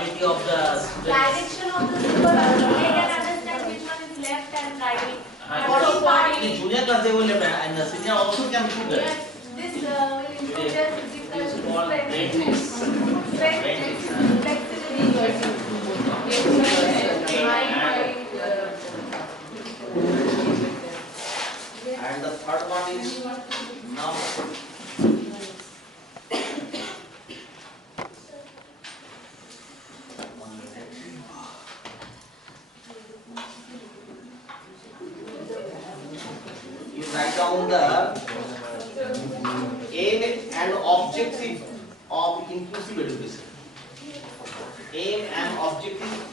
quality of the students. Direction of the super. They can understand which one is left and right. In junior class they will learn, and the senior also can do that. Yes, this will improve their physical It is called brain strength, And the third one is now. You write down the aim and objective of inclusive education. Aim and objective.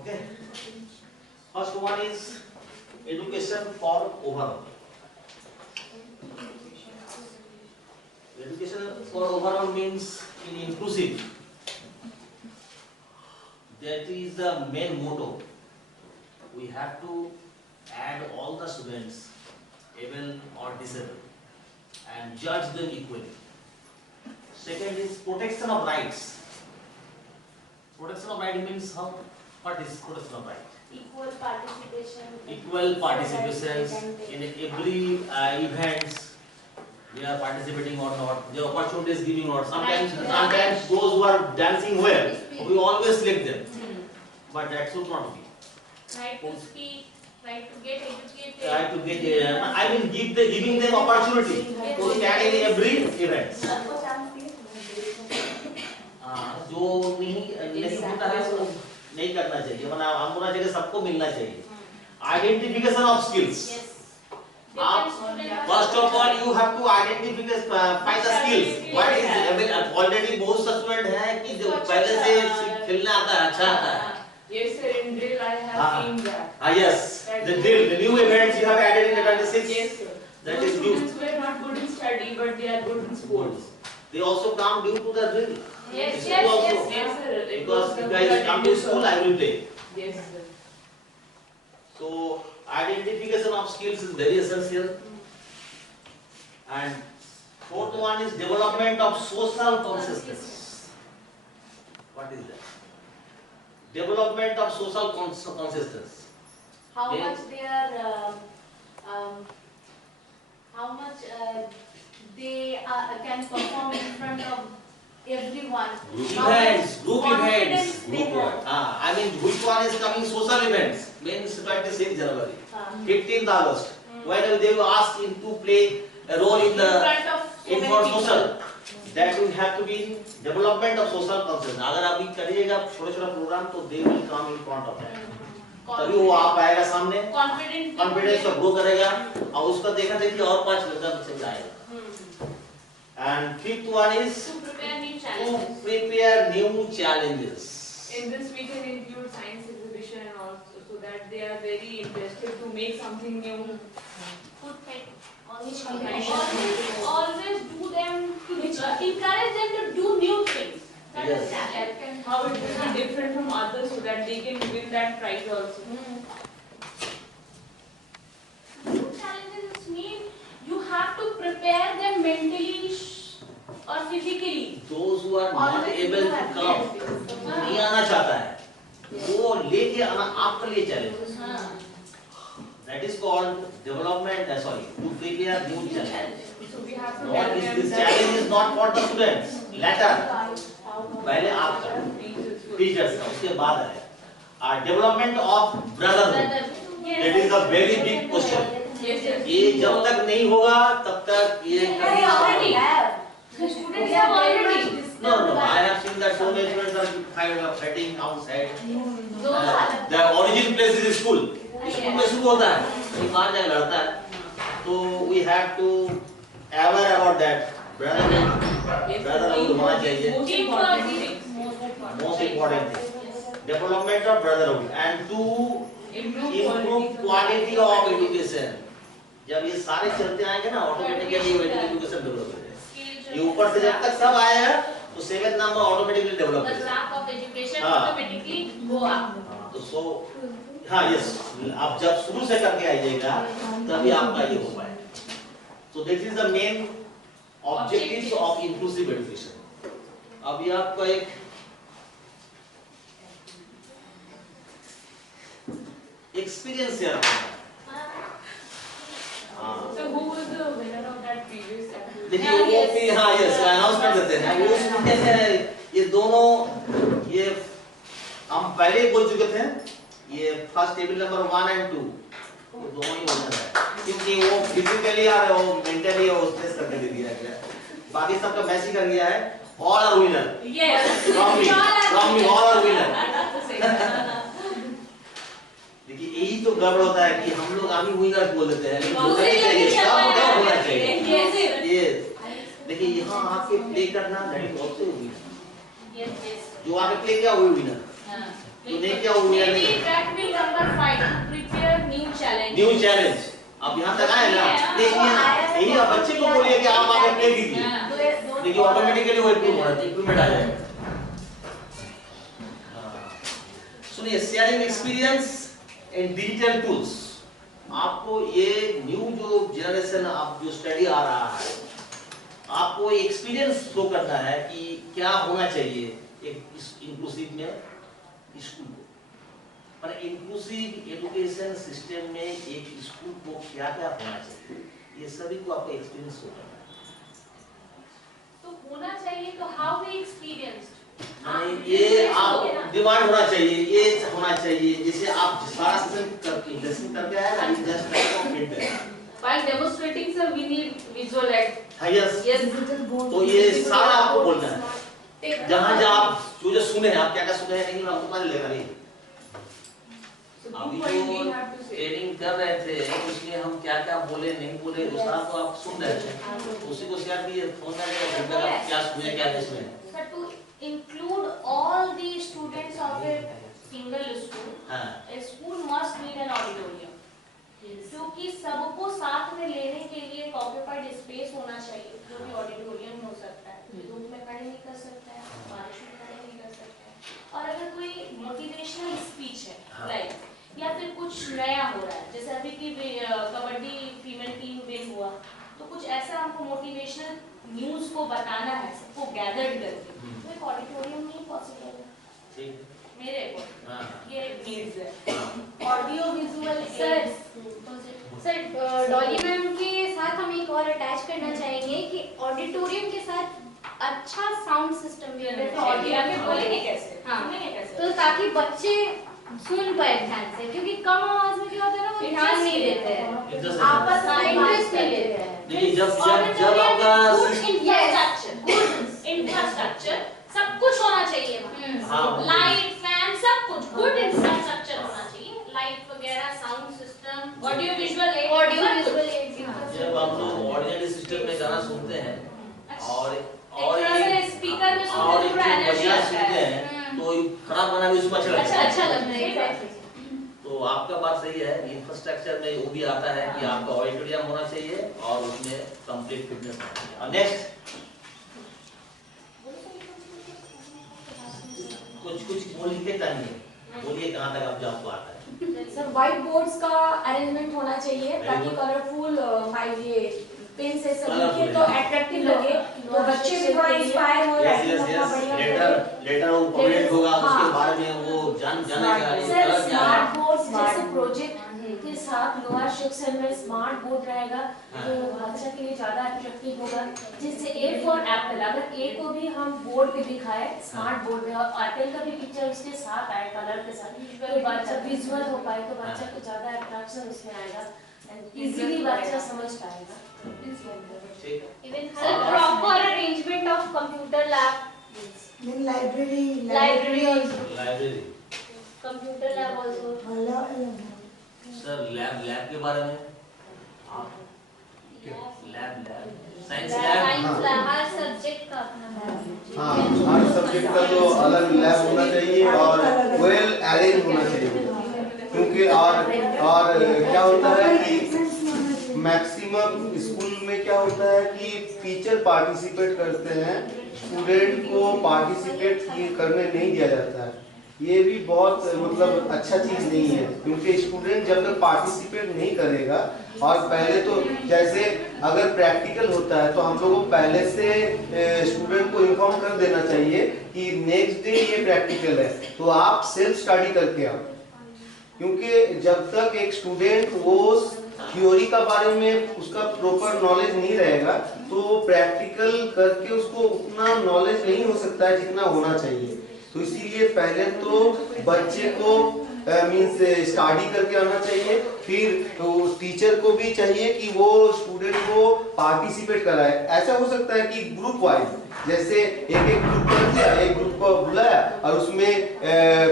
Okay. First one is education for overall. Education for overall means in inclusive. That is the main motto. We have to add all the students, able or disabled, and judge them equally. Second is protection of rights. Protection of right means how? What is protection of right? equal participation. Equal participation in every events. They are participating or not. The opportunity is giving or sometimes those who are dancing well, we always select them. But that should not be. Right to speak, right to get educated. Try to get. I mean, giving them opportunity to stand in every event. जो नहीं होता है वो नहीं करना चाहिए, वरना हम बोलना चाहिए सबको मिलना चाहिए. Identification of skills. First of all, you have to identify the skills. What is already बहुत स्टूडेंट हैं कि जो पहले से खेलना आता है, अच्छा आता है. Yes, sir. In drill, I have seen that. Yes. The drill, the new events you have added in the 26. Yes, sir. That Those is new. students were not good in study, but they are good in sports. They also come due to the drill. Yes, This also. Yes, sir. It Because was you the guys good come to school, I will take. Yes, sir. So identification of skills is very essential. And fourth one is development of social consciousness. What is that? Development of social consciousness. How Yes. much they are, how much they can perform in front of everyone. Group events, Confidence they group have. events. I mean, which one is coming? Social events. Means 26th January, 15th August. When they will ask him to play a role in the front of so in many for people. social. That will have to be development of social conscience. अगर अभी करिएगा छोटा-छोटा programme तो they will come in front of that. तभी वो आ पाएगा सामने. Confidence को ग्रो करेगा और उसका देखा देखिए और 5 लड़का बच्चे जाएगा. And fifth one is To prepare new to challenges. prepare new challenges. In this we can include science exhibition and also so that they are very interested to make something new. Always do them to encourage them to do new things. That is Yes. talent. How it will be different from others so that they can win that prize also. New challenges mean you have to prepare them mentally or physically. Those who are not able to come, नहीं आना चाहता है, वो लेके आना आपके लिए challenge. That is called development. To prepare new challenges. So we have to Not tell is them this that challenge is not for the students. Later, पहले आपका teachers का, उसके बाद है. Development of brotherhood. That is a very big question. Yes, yes. ये जब तक नहीं होगा तब तक ये कभी already नहीं. have. The students have already. No, I have seen that so many students are fighting outside. Those are The origin place is school. School में शुरू होता है, ये बाहर जाकर लड़ता है. तो we have to aware about that. Brotherhood होना चाहिए. Most important thing. Most important thing. Development of brotherhood and to improve quality of education. जब ये सारे चलते आएंगे ना, ऑटोमेटिकली एजुकेशन डेवलप हो जाएगा. ये ऊपर से जब तक सब आएगा तो 7th नंबर ऑटोमेटिकली डेवलप हो the जाएगा. graph of education हाँ. automatically go up. तो हाँ यस, आप जब शुरू से करके आइएगा तभी आपका ये हो पाएगा. So this is the main objectives of inclusive education. अभी आपका एक एक्सपीरियंस शेयर करना है. So who was the winner of that previous activity? देखिए वो भी हाँ यस अनाउंसमेंट देते हैं. वो उसमें कैसे ये दोनों ये हम पहले ही बोल चुके थे. ये फर्स्ट टेबल नंबर 1 and 2 वो दोनों ही विनर है क्योंकि वो फिजिकली और वो मेंटली वो स्ट्रेस करके दे दिया गया. बाकी सबका मैच ही कर दिया है. All are winner. Yes. From me all are winner. देखिए यही तो गड़बड़ होता है कि हम लोग आमी विनर बोल देते हैं लेकिन होना नहीं चाहिए. सब क्या होना चाहिए. ये देखिए यहाँ आके प्ले करना दैट इज आल्सो विनर. जो आके प्ले किया वो विनर. तो नहीं क्या वो विनर Maybe नहीं. that will number 5 to prepare new challenge. New challenge. अब यहाँ तक आए ना देखिए ना यही आप बच्चे को बोलिए कि आप आके प्ले कीजिए. देखिए ऑटोमेटिकली वो इम्प्रूवमेंट आ जाएगा. सुनिए sharing experience and digital tools. आपको ये न्यू जो जनरेशन आप जो स्टडी आ रहा है आपको एक्सपीरियंस शो करना है कि क्या होना चाहिए एक इंक्लूसिव में स्कूल को. पर इंक्लूसिव एजुकेशन सिस्टम में एक स्कूल को क्या क्या होना चाहिए ये सभी को आपको एक्सपीरियंस शो करना है. तो होना चाहिए तो how we experienced. ये आप डिमांड होना चाहिए. ये होना चाहिए जैसे आप सारा सेशन करके लेसन करके आए ना जस्ट कंप्लीट है. While demonstrating, sir, we need visual aid. हाँ यस. Yes. तो ये सारा आपको बोलना है. जहाँ जहाँ आप जो सुने हैं आप क्या क्या सुने हैं नहीं आपको पता चलेगा नहीं. So अभी 2 point we जो have to say. ट्रेनिंग कर रहे थे उसमें हम क्या क्या बोले नहीं बोले वो सारा तो आप सुन रहे थे. उसी को शेयर कीजिए फोन करके फीडबैक आप क्या सुने क्या नहीं सुने. Sir, to include all the students of a single school, हाँ a school must need an auditorium. क्योंकि सबको साथ में लेने के लिए एक ऑक्यूपाइड स्पेस होना चाहिए जो भी ऑडिटोरियम हो सकता है. धूप में खड़े नहीं कर सकता है, बारिश में खड़े नहीं कर सकता है. और अगर कोई मोटिवेशनल स्पीच है राइट या फिर कुछ नया हो रहा है जैसे अभी की कबड्डी फीमेल टीम विन हुआ तो कुछ ऐसा हमको मोटिवेशनल न्यूज़ को बताना है सबको गैदर्ड करके तो एक ऑडिटोरियम नहीं पॉसिबल है ठीक. मेरे अकॉर्डिंग. हाँ ये नीड्स है. Audio visual sir Dolly ma'am के साथ हम एक और अटैच करना चाहेंगे कि ऑडिटोरियम के साथ अच्छा साउंड सिस्टम भी होना तो ऑडियो चाहिए। में बोलेंगे कैसे? हाँ। सुनेंगे कैसे? तो ताकि बच्चे सुन पाए ध्यान से, क्योंकि कम आवाज में क्या होता है ना, वो ध्यान नहीं देते हैं, आपस में इंटरेस्ट नहीं लेते हैं। देखिए जब आपका इंफ्रास्ट्रक्चर सब कुछ होना चाहिए हाँ। लाइट फैन सब कुछ गुड इंफ्रास्ट्रक्चर होना चाहिए, लाइट वगैरह साउंड सिस्टम ऑडियो विजुअल जब आप लोग ऑर्डिनरी सिस्टम में गाना सुनते हैं और स्पीकर में और सुनते थोड़ा एनर्जी बढ़िया आता सुनते है। हैं तो खाना बनाना भी उसमें अच्छा लगता है। अच्छा लगता है, exactly। तो आपका बात सही है, इंफ्रास्ट्रक्चर में वो भी आता है कि आपका ऑडिटोरियम होना चाहिए और उसमें कंप्लीट फिटनेस होना चाहिए। और नेक्स्ट कुछ बोलिए कहाँ तक आप आपको आता है। सर व्हाइट बोर्ड्स का अरेंजमेंट होना चाहिए ताकि कलरफुल ये पेन से सब लिखे तो अट्रैक्टिव लगे, तो बच्चे भी थोड़ा इंस्पायर हो जाए। लेटर वो कमेंट होगा उसके बारे में वो जानेगा सर स्मार्ट बोर्ड्स जैसे प्रोजेक्ट के साथ लोअर सेक्शन में स्मार्ट बोर्ड रहेगा तो बच्चा के लिए ज्यादा अट्रैक्टिव होगा। जैसे ए फॉर एप्पल, अगर ए को भी हम बोर्ड पे दिखाए स्मार्ट बोर्ड में और एप्पल का भी पिक्चर उसके साथ आए कलर के साथ, तो बच्चा विजुअल हो पाए तो बच्चा को ज्यादा अट्रैक्शन उसमें आएगा एंड इजीली बच्चा समझ पाएगा। Even proper arrangement of computer lab, Then library library computer lab also। Sir lab के बारे में आप lab science lab Science lab, हर सब्जेक्ट का अपना lab। हाँ, हर सब्जेक्ट का जो अलग लैब होना चाहिए और वेल अरेंज होना चाहिए, क्योंकि और क्या होता है कि मैक्सिमम स्कूल में क्या होता है कि टीचर पार्टिसिपेट करते हैं, स्टूडेंट को पार्टिसिपेट करने नहीं दिया जाता है। ये भी बहुत मतलब अच्छा चीज नहीं है, क्योंकि स्टूडेंट जब तक पार्टिसिपेट नहीं करेगा और पहले तो जैसे अगर प्रैक्टिकल होता है तो हम लोगों को पहले से स्टूडेंट को इन्फॉर्म कर देना चाहिए कि नेक्स्ट डे ये प्रैक्टिकल है, तो आप सेल्फ स्टडी करके आओ। क्योंकि जब तक एक स्टूडेंट वो थ्योरी का बारे में उसका प्रॉपर नॉलेज नहीं रहेगा तो प्रैक्टिकल करके उसको उतना नॉलेज नहीं हो सकता है जितना होना चाहिए। तो इसीलिए पहले तो बच्चे को मींस स्टडी करके आना चाहिए, फिर तो टीचर को भी चाहिए कि वो स्टूडेंट को पार्टिसिपेट कराए। ऐसा हो सकता है कि ग्रुप वाइज जैसे एक ग्रुप कर दिया, एक ग्रुप को बुलाया और उसमें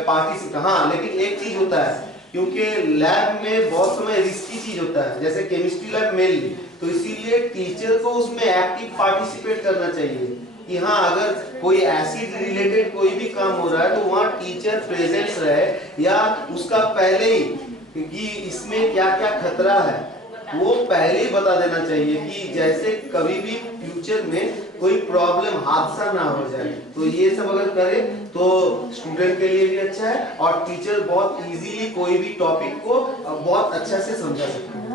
पार्टिसिपेट। हाँ, लेकिन एक चीज होता है, क्योंकि लैब में बहुत समय रिस्की चीज होता है, जैसे केमिस्ट्री लैब मेनली, तो इसीलिए टीचर को उसमें एक्टिव पार्टिसिपेट करना चाहिए कि हाँ अगर कोई एसिड रिलेटेड कोई भी काम हो रहा है तो वहाँ टीचर प्रेजेंस रहे, या उसका पहले ही कि इसमें क्या क्या खतरा है वो पहले ही बता देना चाहिए कि जैसे कभी भी फ्यूचर में कोई प्रॉब्लम हादसा ना हो जाए। तो ये सब अगर करे तो स्टूडेंट के लिए भी अच्छा है और टीचर बहुत इजीली कोई भी टॉपिक को बहुत अच्छा से समझा सकते हैं।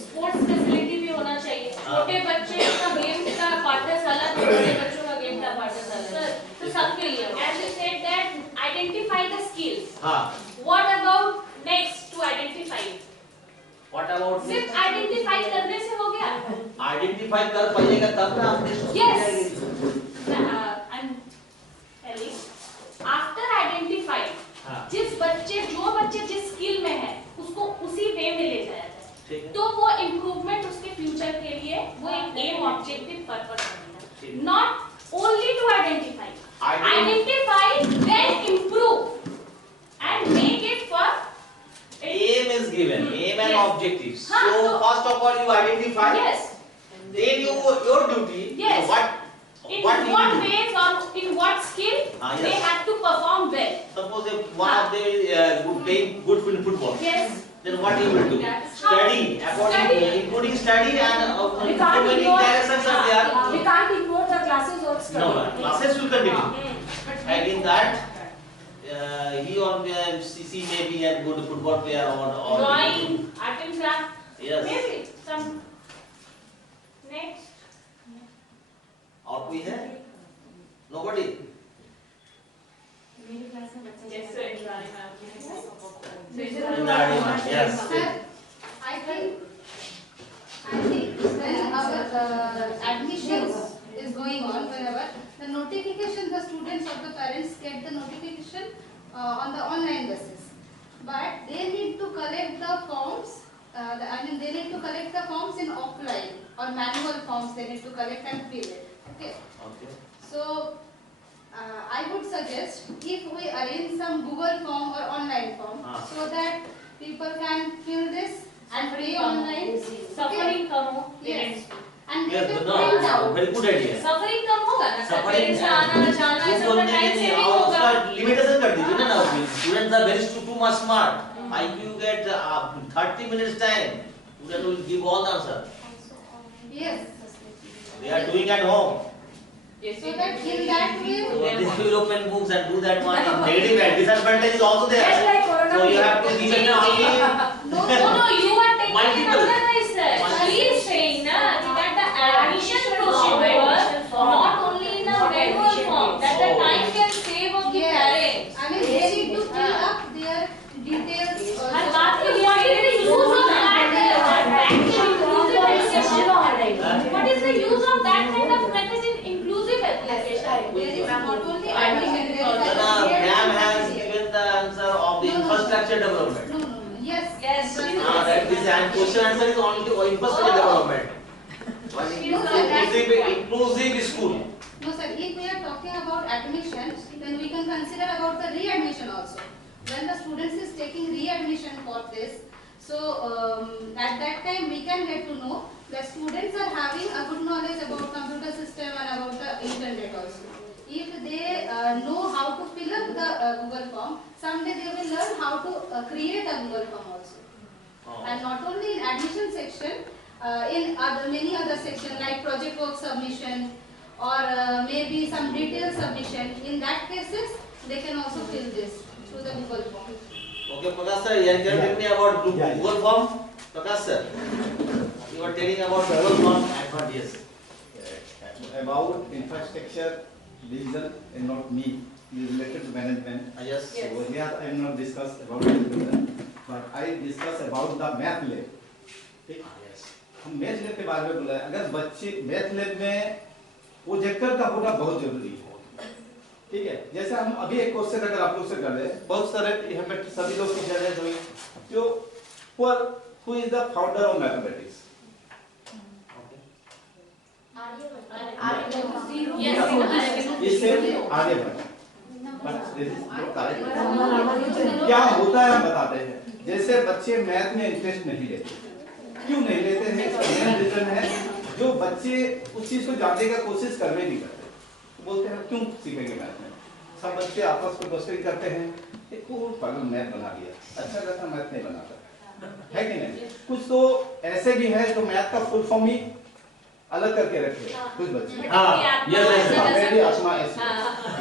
स्पोर्ट्स फैसिलिटी भी होना चाहिए। छोटे बच्चे का गेम का पार्टस अलग है, बड़े बच्चों का गेम का पार्टस अलग है, तो सबके लिए। As you said that identify the skills. हाँ, what about next to identify? What about सिर्फ आइडेंटिफाई करने से हो गया? आइडेंटिफाई कर पाइएगा तब ना आपने Yes. I'm telling. After identify, हाँ, जो बच्चे जिस स्किल में है उसको उसी वे में ले जाया जाए, ठीक है, तो वो इम्प्रूवमेंट उसके फ्यूचर के लिए वो एक एम ऑब्जेक्टिव पर्पस बनेगा। Not only to identify then improve and make it for aim is given, aim and Yes. objectives. हाँ, So तो- first of all you identify, yes, then your duty, Yes. what in what you what do. ways or in what skill Yes. they have to perform well. Suppose if one of them is playing good in football, Yes. then what he will do? That is how- Study according Study. including study and We can't many ignore- directions are there. We can't ignore the classes or study. No, classes will continue. Hmm. And in that, he or she may be a good football player or Drawing, art and craft, yes. maybe some. Next. और कोई है? Nobody. मेरी class में बच्चे Yes, sir. Yes. I think our admissions get the notification on the online basis. But they need to collect the forms, they need to collect the forms in offline or manual forms they need to collect and fill it. Okay. Okay. So, I would suggest if we arrange some Google form or online form so that people can fill this and pay online. Suffering कम हो. Yes. And they Yes, can no, print out. very good idea. Suffering कम होगा ना. Suffering parents का आना जाना वो ऐसा बोलने time के लिए सेविंग और होगा. उसका limitation कर दीजिए ना students are very too much smart. IQ get 30 minutes time. Student will give all the answer. Yes. They are doing at home. Yes, So that in that way, So they will open books and do that one. Negative and disadvantage is also there. Just like Corona So you period. have to give it only. No, you are taking Multiple. another research. Multiple. She is saying na that the admission procedure not only in a manual form, that the time can save of the parents. I mean they need to fill up their details. हर बात के लिए what is the use of that inclusive education? What is the use of that kind of method in inclusive education? There is not only admission, there is Ma'am has given the answer of the infrastructure development. No. Yes. Yes. That this and question answer is only to infrastructure development. Inclusive school. No sir, if we are talking about admission, then we can consider about the readmission also. When the students is taking readmission for this, so at that time we can get to know that students are having a good knowledge about computer system and about the internet also. If they know how to fill up the Google form, someday they will learn how to create a Google form also. And not only in admission section, in many other sections like project work submission or maybe some detail submission. In that cases, they can also fill this through the Google form. Okay, Prakash sir, you are telling me about Google form. Prakash sir, you are telling about Google form advantages. About infrastructure division and not me, is related to management. Yes. So here I am not discuss about it, but I discuss about the math lab. ठीक? Yes. हम math lab के बारे में बोला, अगर बच्चे math lab में projector का होना बहुत जरूरी है, ठीक है? जैसे हम अभी एक क्वेश्चन अगर आप लोग से कर रहे हैं, बहुत सारे यहाँ पे सभी लोग टीचर हैं जो who is the founder of mathematics? इससे आगे बढ़े। क्या होता है हम बताते हैं। जैसे बच्चे मैथ में इंटरेस्ट नहीं लेते, क्यों नहीं लेते हैं? मेन रीजन है जो बच्चे उस चीज को जानने का कोशिश करने नहीं करते, तो बोलते हैं क्यों सीखेंगे मैथ में। सब बच्चे आपस में दोस्ती करते हैं, एक पागल मैथ बना दिया, अच्छा करता मैथ नहीं बनाता है कि नहीं। कुछ तो ऐसे भी है जो मैथ का फुल फॉर्म ही अलग करके रखे कुछ बच्चे। मेरी आत्मा ऐसी।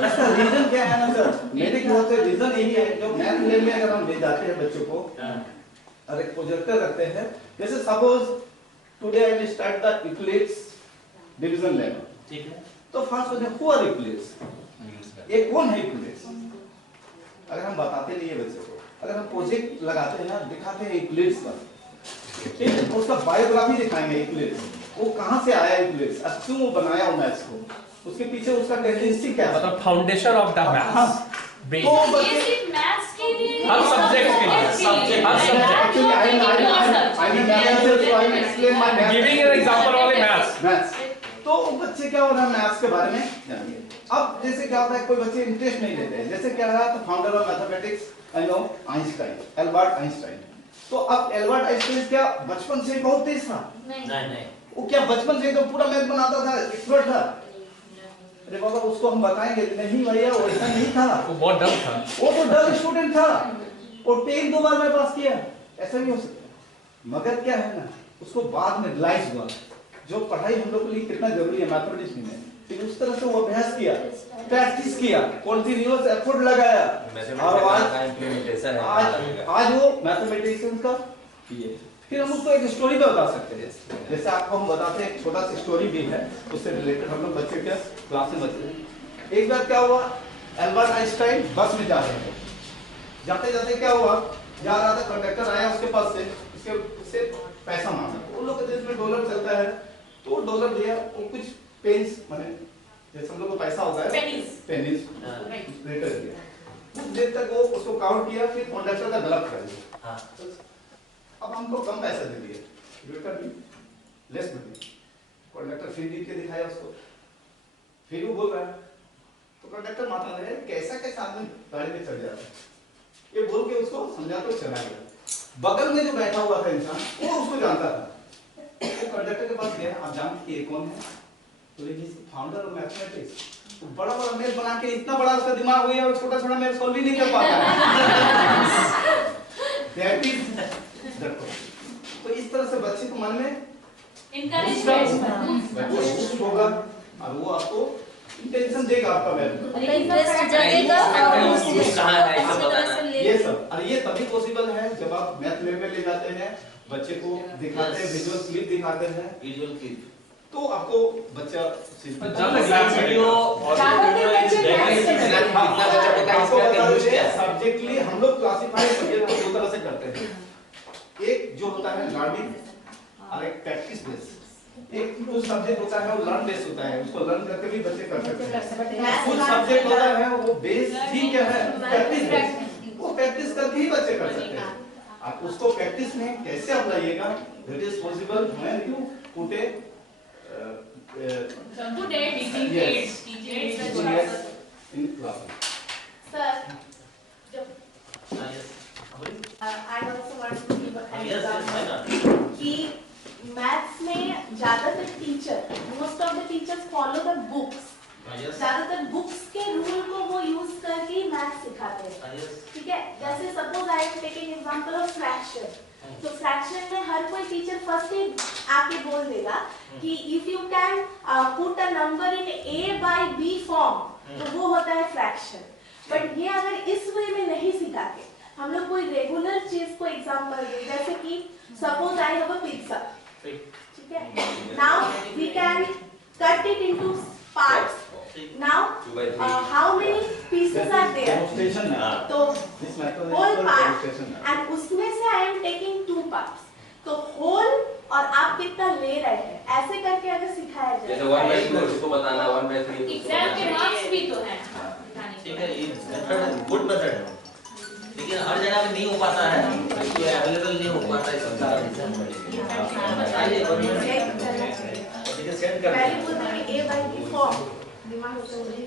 इसका रीजन क्या है ना सर, मेरे ख्याल से रीजन यही है, जो मैथ लैब में अगर हम ले जाते हैं बच्चों को और एक प्रोजेक्टर रखते हैं, जैसे suppose today I will start the Euclid's division level, ठीक है। तो first question who are Euclid's, ये कौन है यूक्लिड्स। अगर हम बताते नहीं है बच्चे को, अगर हम प्रोजेक्ट लगाते हैं दिखाते हैं यूक्लिड्स का, ठीक है, उसका बायोग्राफी दिखाएंगे यूक्लिड्स, वो कहां से आया यूक्लिड्स, क्यों वो बनाया वो मैथ्स को, उसके पीछे उसका टेंडेंसी क्या है, मतलब फाउंडेशन ऑफ द मैथ्स। ये सिर्फ मैथ्स के लिए हर सब्जेक्ट के लिए, हर subject. Giving an example of maths. तो बच्चे क्या हो रहा है मैथ्स के बारे में जानिए। अब जैसे क्या होता है कोई बच्चे इंटरेस्ट नहीं लेते हैं, जैसे क्या रहा तो founder of mathematics I know Einstein, Albert Einstein. तो अब एल्बर्ट आइंस्टाइन क्या बचपन से बहुत तेज था? नहीं। वो क्या बचपन से तो पूरा मैथ बनाता था, एक्सपर्ट था? अरे बाबा उसको हम बताएंगे नहीं भैया वो ऐसा नहीं था, वो बहुत डल था, वो तो डल स्टूडेंट था, और 10 2 बार में पास किया, ऐसा नहीं हो सकता। मगर क्या है ना, उसको बाद में रियलाइज हुआ जो पढ़ाई हम लोग के लिए कितना जरूरी है मैथमेटिक्स में, फिर उस तरह से वो अभ्यास किया, प्रैक्टिस किया, कंटीन्यूअस एफर्ट लगाया, और आज वो मैथमेटिशियन का ये। फिर हम उसको एक स्टोरी पे बता सकते हैं, जैसे आपको हम बताते हैं, छोटा सा स्टोरी भी है उससे रिलेटेड, हम लोग बच्चे के क्लास में बच्चे। एक बार क्या हुआ, एल्बर्ट आइंस्टाइन बस में जा रहे थे, जाते जाते क्या हुआ, जा रहा था, कंडक्टर आया उसके पास से, उससे पैसा मांगा। उन लोग के देश में डॉलर चलता है, तो डॉलर दिया, वो कुछ पेन्स माने जैसे हम लोग को पैसा होता है पेनीज हाँ। लेटर दिया, कुछ देर तक वो उसको काउंट किया, फिर कंडक्टर का गलत कर दिया। हाँ। अब हमको कम पैसा दे दिए, लेटर भी लेस मनी, कंडक्टर फिर लिख के दिखाया उसको, फिर वो बोल रहा है, तो कंडक्टर माता ने कैसा कैसा आदमी गाड़ी में चढ़ जाता है, ये बोल के उसको समझा तो चला गया। बगल में जो बैठा हुआ था इंसान वो उसको जानता था, वो कंडक्टर के पास गया, आप जानते कि ये कौन है, तो ये फाउंडर ऑफ मैथमेटिक्स, तो बड़ा बड़ा मेल बना के इतना बड़ा उसका दिमाग हुआ और छोटा छोटा मेल सॉल्व ही नहीं कर पाता। That is the problem. तो इस तरह से बच्चे को मन में encouragement होगा और वो आपको इंटेंशन देगा आपका वैल्यू। इंटरेस्ट जगेगा और उस कहाँ है ये सब बताना। ये सब और ये तभी पॉसिबल है जब आप मैथ लैब में ले जाते हैं, बच्चे को दिखाते हैं, विजुअल क्लिप दिखाते हैं, विजुअल क्लिप, तो आपको बच्चा सब्जेक्टली हम लोग क्लासिफाई सब्जेक्ट को दो तरह से करते हैं, एक जो होता है लर्निंग और एक प्रैक्टिस बेस। एक जो सब्जेक्ट होता है वो लर्न बेस होता है, उसको लर्न करके भी बच्चे कर सकते हैं। कुछ सब्जेक्ट होता है वो बेस ठीक है प्रैक्टिस बेस, वो प्रैक्टिस करके ही बच्चे कर सकते हैं। आप उसको प्रैक्टिस में कैसे अपनाइएगा, that is possible when you put a in class. Sir, yes. I also want to give an Yes, why example not? कि मैथ्स में ज्यादातर teacher, most of the teachers follow the books, Yes. ज्यादातर books के rule को वो use करके ही maths सिखाते हैं। Yes. ठीक है, जैसे suppose I am taking example of fraction, तो फ्रैक्शन में हर कोई टीचर फर्स्ट ही आके बोल देगा कि if you can put a number in a by b form, तो वो होता है फ्रैक्शन। बट ये अगर इस वे में नहीं सिखा के हम लोग कोई रेगुलर चीज को एग्जांपल दें, जैसे कि suppose I have a pizza, ठीक है, now we can cut it into parts, now how many pieces are there, Demonstration है। तो This method is whole called part demonstration है। एंड उसमें से आई एम टेकिंग 2 पार्ट्स, तो whole और आप कितना ले रहे हैं, ऐसे करके अगर सिखाया जाए जैसे 1/2 इसको बताना, 1/3 एग्जाम के मार्क्स भी तो हैं। ठीक है, ये मेथड गुड मेथड है, लेकिन हर जगह में नहीं हो पाता है, ये अवेलेबल नहीं हो पाता है इसका बताइए ठीक सेंड कर पहले बोलते हैं a by b फॉर्म, दिमाग से मुझे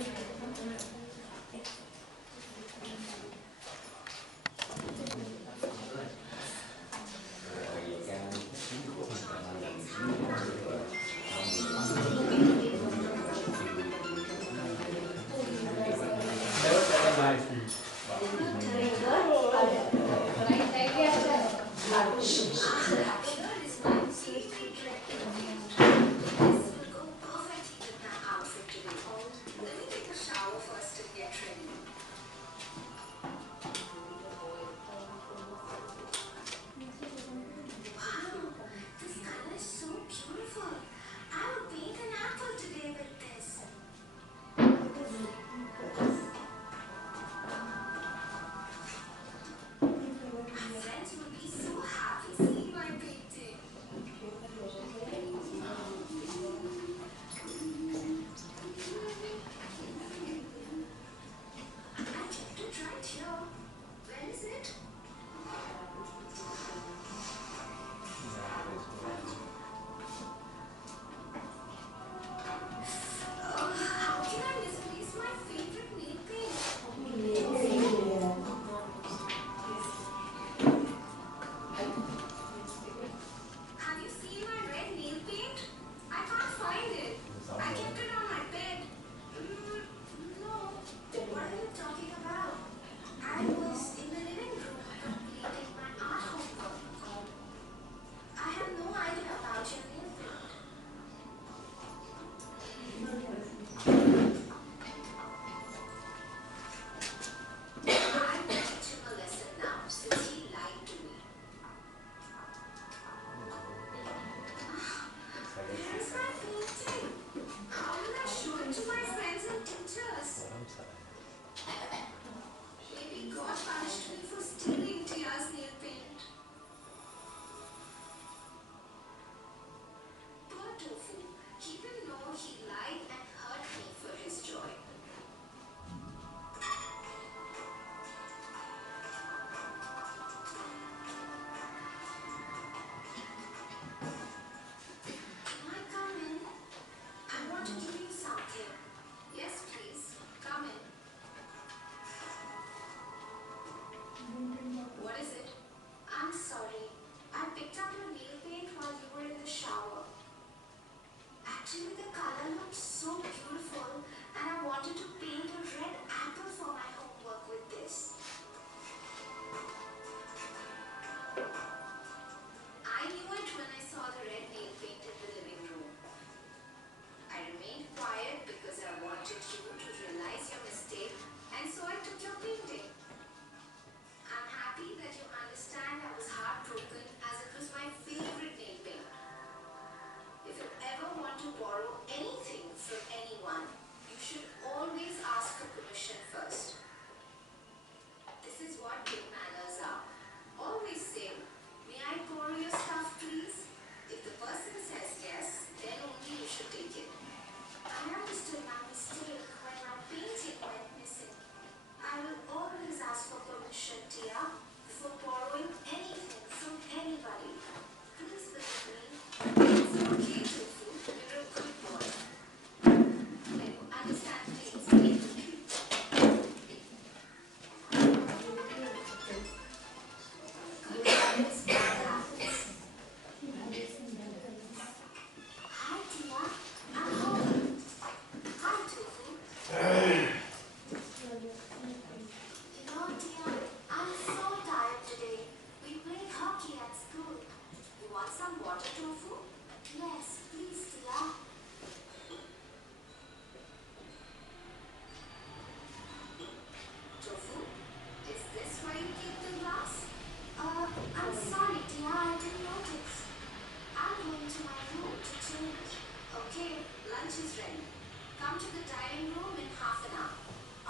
half an hour.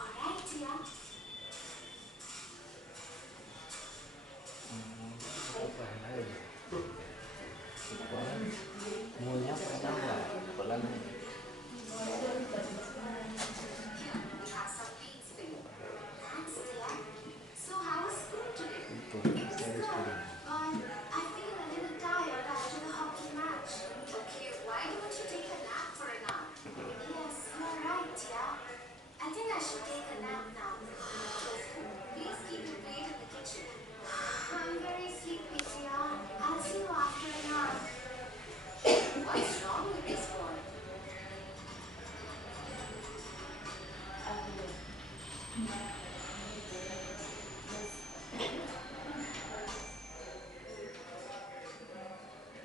Alright, Tia? Here, we have some beans for you. Thanks, Tia. So how was school today? It's good, but I feel a little tired after the hockey match. Okay, why don't you take a nap for an hour? Yes, you're right, Tia. I think I should take a nap now. Please keep your plate in the kitchen. I'm very sleepy, Tia. I'll see you after an hour. What's wrong with this boy?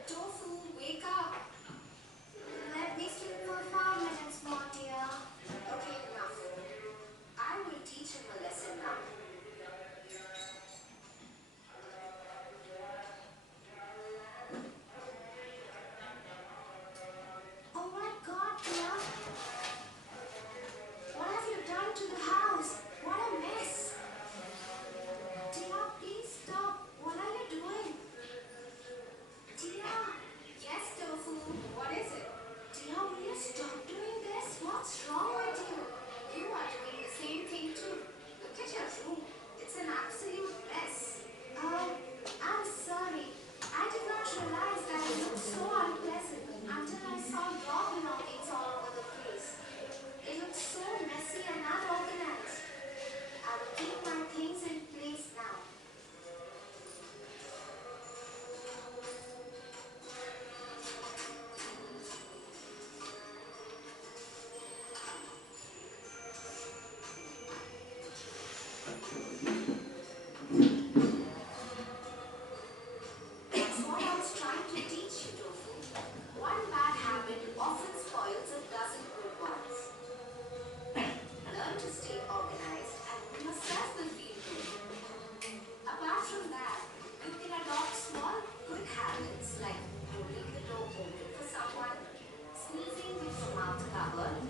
Tofu, wake up. Let me sleep for 5 minutes more, dear. Okay, enough. I will teach him a lesson now. Oh my God, dear. What have you done to the house? What a mess. Dear, please stop. What are you doing? Tia! Yes, Tofu. What is it? Tia, will you stop doing this? What's wrong with you? You are doing the same thing too. Look at your room. It's an absolute mess. I'm sorry. I did not realize that it looked so unpleasant until I saw your belongings all over the place. It looks so messy and unorganized. I will keep my things in place now. That's what I was trying to teach you, Tofu. One bad habit often spoils a dozen good ones. Learn to stay organized and yourself will feel good. Apart from that, you can adopt small good habits like holding the door open for someone, sneezing with your mouth covered,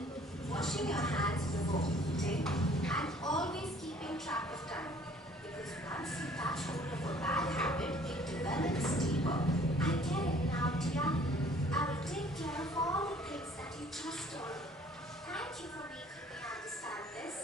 washing your hands before eating, and always keeping track of time. Because once you touch hold of a bad habit, it develops deeper. I get it now, Tia. I will take care of all the things that you just told me. Thank you for making me understand this.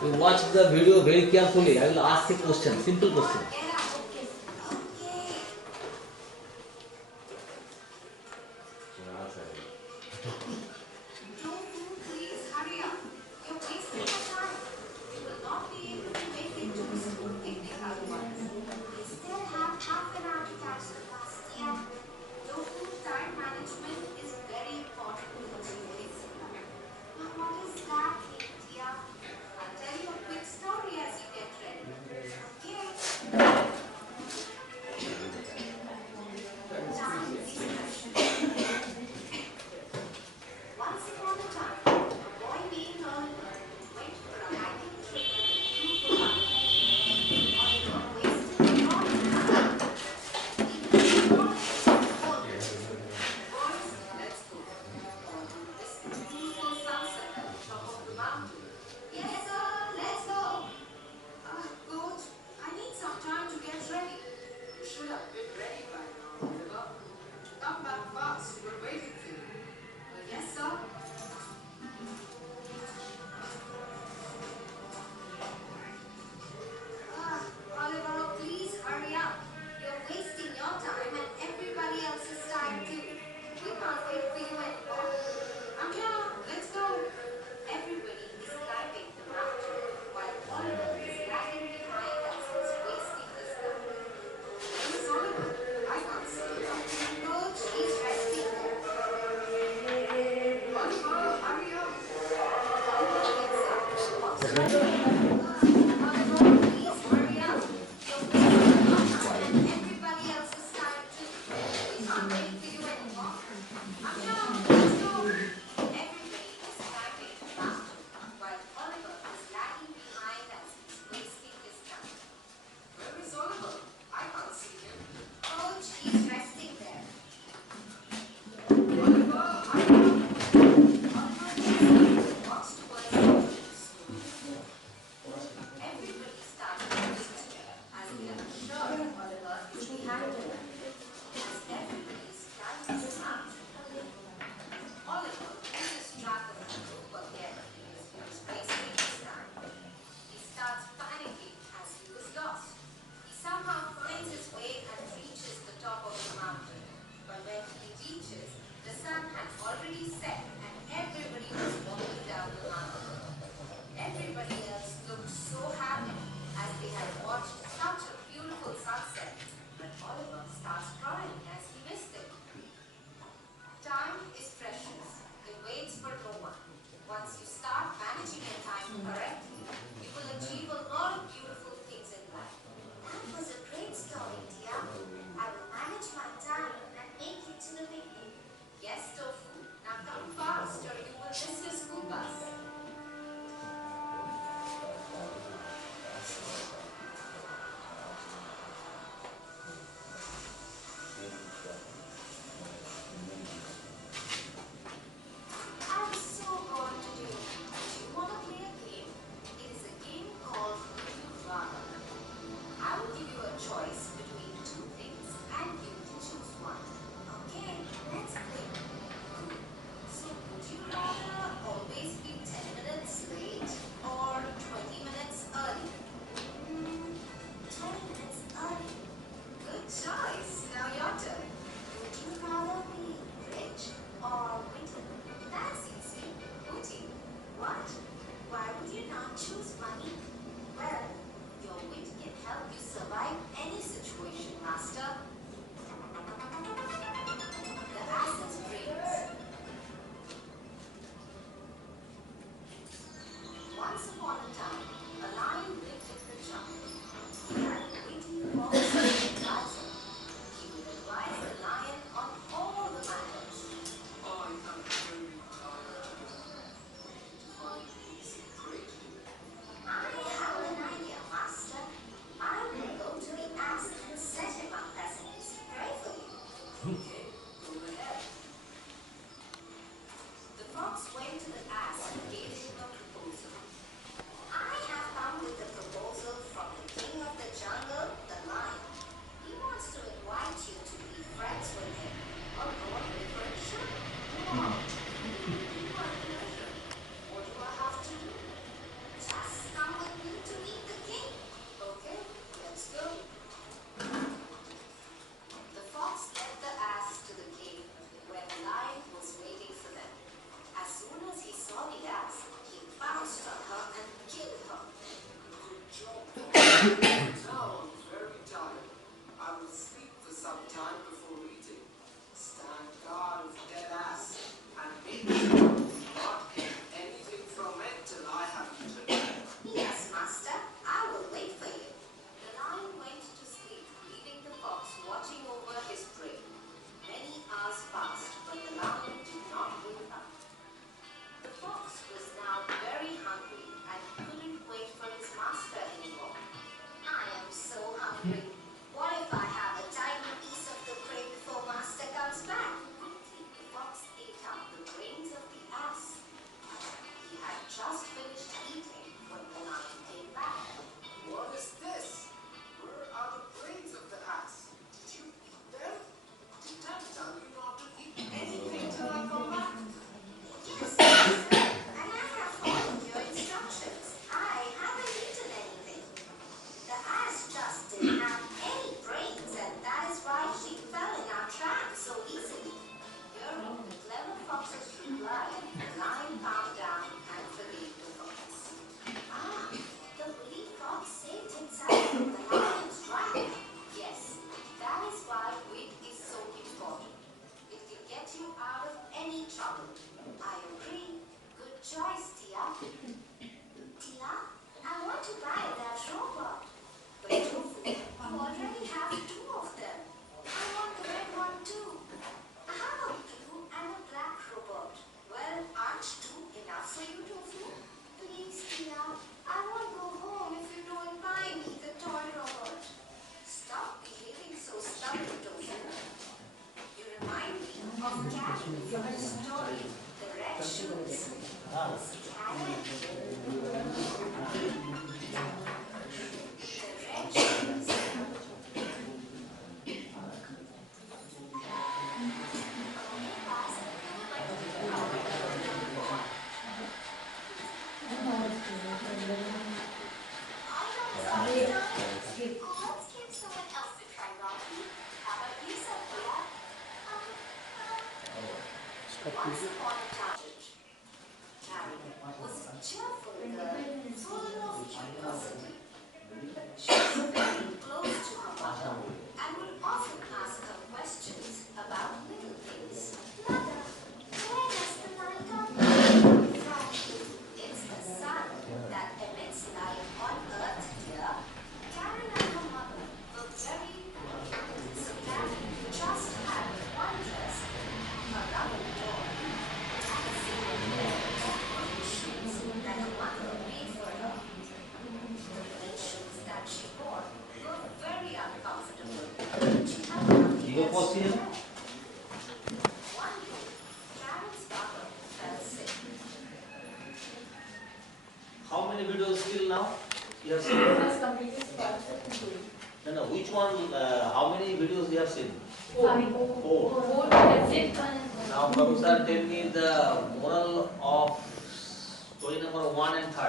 You watch the video very carefully. I will ask a question, simple question. Please hurry up. You're wasting your time. You will not be able to make it to the school picnic otherwise. I still have half an hour to catch the bus, Tia. Tofu, time management is very important for today's life. Now what is that thing, Tia? I'll tell you a quick story as you get ready. Okay? Please hurry up. Your food is hot and everybody else is tired too. We can't wait for you anymore. Come on, let's go. Everybody is typing fast, while Oliver is lagging behind as he's wasting his time. Where is Oliver? I can't see him. Coach, he's resting there. Oliver, I come. Oliver walks towards the school. Everybody starts to whisper as they are sure Oliver is behind them. As everybody is trying to smart. Oliver loses track of the group again because he was wasting his time. He starts panicking as he was lost. He somehow finds his way and reaches the top of the mountain. But when he reaches, the sun had already set and everybody was walking down the mountain. Everybody else looked so happy as they had watched such a beautiful sunset. But Oliver starts crying as he missed it. Time is precious. It waits for no one. Once you start managing your time correctly, you will achieve a lot of beautiful things in life. That was a great story, Tia. I will manage my time and make it to the picnic. Yes, Tofu. Now come fast or you will miss your school bus. I'm so bored today. Do you want to play a game? It is a game called Would You Rather. I will give you a choice between two things and you can choose one. Okay, let's play. So would you rather always be 10 minutes late or 20 minutes early? 20 minutes early. Good choice. Now your turn. Would you rather be rich or witty? That's easy. Witty. What? Why would you not choose money? Well, your wit can help you survive any situation, Master. The ass's brains. Once upon a time, a lion lived in the jungle. He had a witty, wise advisor. He would advise the lion on all the matters. I am very tired. We need to find peace and great. I have an idea, Master. I will go to the ass and set him up as his prey for you. Okay, go ahead. The fox went to the ass and gave him a proposal. I have come with a proposal from the king of the jungle, the lion. He wants to invite you to be friends with him or go on a adventure. What do I have to do? Just come with me to meet the king. Okay, let's go. The fox led the ass to the cave where the lion was waiting for them. As soon as he saw the ass, he pounced on her and killed her. Good job. Now I'm very tired. I will sleep for some time before eating. Stand guard of that ass and make sure you not get anything from it till I have eaten. Yes, Master. I will wait for you. The lion went to sleep, leaving the fox watching over his prey. Many hours passed, but the lion did not wake up. The fox was now very hungry and couldn't wait for his master anymore. I am so hungry. What if I have a tiny piece of the prey before Master comes back? Quickly, the fox ate up the brains of the ass. He had just finished eating when the lion came back. What is this? Where are the brains of the ass? Did you eat them? Did I tell you not to eat anything till I come back? Yes, Master. And I have followed your instructions. I haven't eaten anything. The ass just didn't have any brains, and that is why she fell in our trap so easily. Hearing the clever fox's reply, the lion calmed down and forgave the fox. story, The Red Shoes. Karen. The Red Shoes. Let's give someone else a try, Rocky. How about you, Sophia? Once upon a time, Karen was a cheerful girl, full of curiosity. She was very close to her mother and would often ask her questions about little things. Mother, where does the light come from? It's the sun that emits light on Earth, dear. Karen and her mother were very poor, so Karen just had one dress, a rubber doll, and a single pair of wooden shoes that her mother made for her. The wooden shoes that she wore were very uncomfortable. She had nothing else to wear. One day, Karen's mother fell sick. How many videos till now? You have seen? No, which one, how many videos you have seen? 4. Now, Prabhu sir, tell me the moral of story number 1 and 3.